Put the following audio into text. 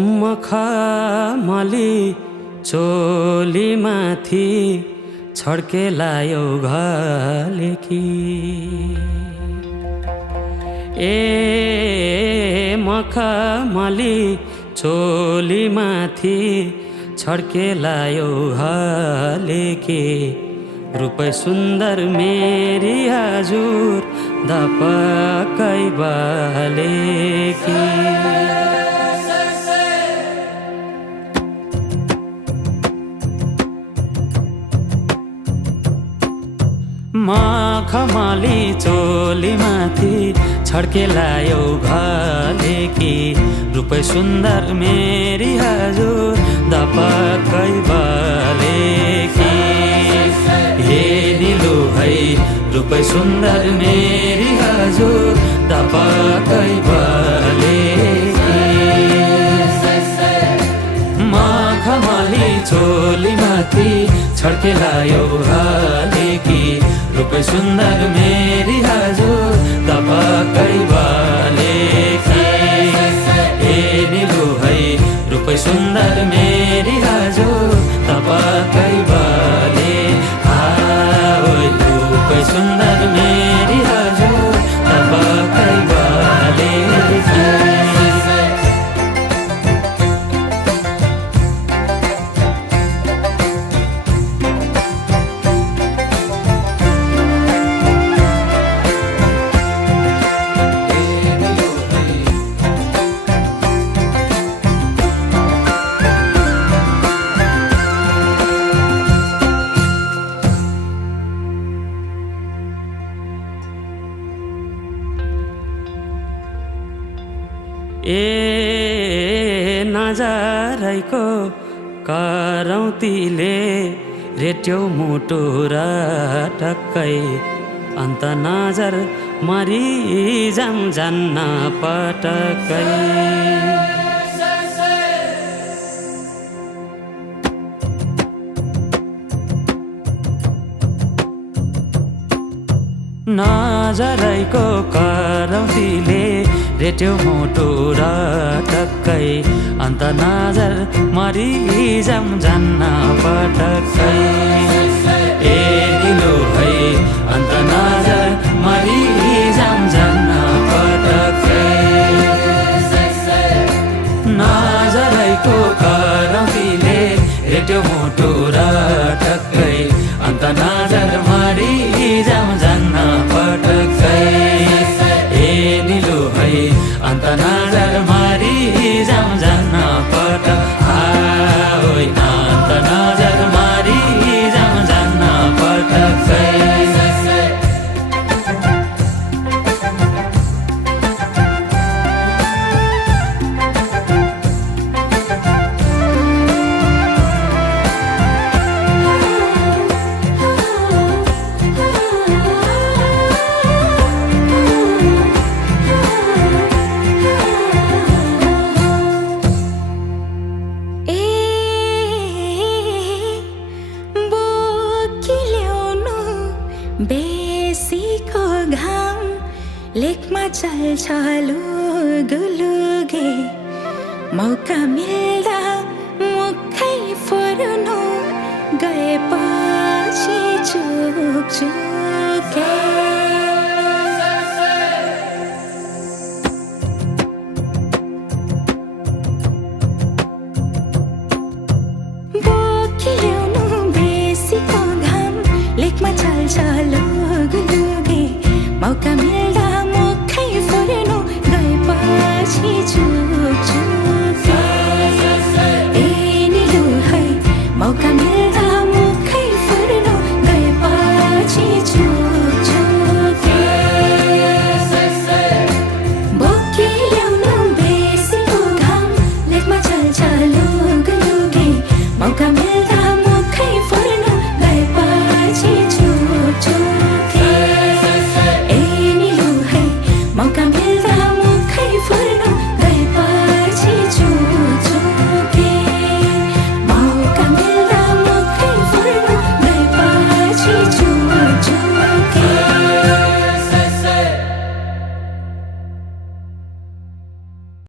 मखमली चोलीमाथि छड्केलायो घलेकी। मखमली चोलीमाथि छड्केलायो घलेकी। रूप सुन्दर मेरी हजुर दपकै बलेकी। मखमली चोलीमाथि छड्केलायो घलेकी। रूप सुन्दर मेरी हजुर दपकै बलेकी। हे निलु है रूप सुन्दर मेरी हजुर दपकै बलेकी। मखमली चोलीमाथि छड्केलायो घलेकी। रूप सुन्दर मेरी हजुर दपकै बलेकी। हे निलु है रूप सुन्दर मेरी हजुर दपकै बलेकी। रूप सुन्दर मेरी हजुर दपकै बलेकी। नजरैको करौतीले रेट्यो मुटु र टक्कै। अन्त नजर मरि जान्न पटक्कै। नजरैको करौतीले रेट्यो मुटु र टक्कै। अन्त नजर मरि जान्न पटक्कै। ए निलो है अन्त नजर मरि जान्न पटक्कै। नजरैको करौतीले रेट्यो मुटु र टक्कै। अन्त नजर मरि जान्न पटक्कै। ए निलो है अन्त नजर मरि जान्न पटक्कै। अन्त नजर मरि जान्न पटक्कै। बेसीको घाम लेकमा चल्छ लुगुलुगे। मौका मिल्दा मुखै फोर्नु गएपछि चुकचुके। बोकिल्याउनु बेसीको घाम लेकमा चल्छ लुगुलुगे। मौका मिल्दा मुखै फोर्नु गएपछि चुकचुके। ए निलु है मौका मिल्दा मुखै फोर्नु गएपछि चुकचुके। बोकिल्याउनु बेसीको घाम लेकमा चल्छ लुगुलुगे। मौका मिल्दा मुखै फोर्नु गएपछि चुकचुके। ए निलु है मौका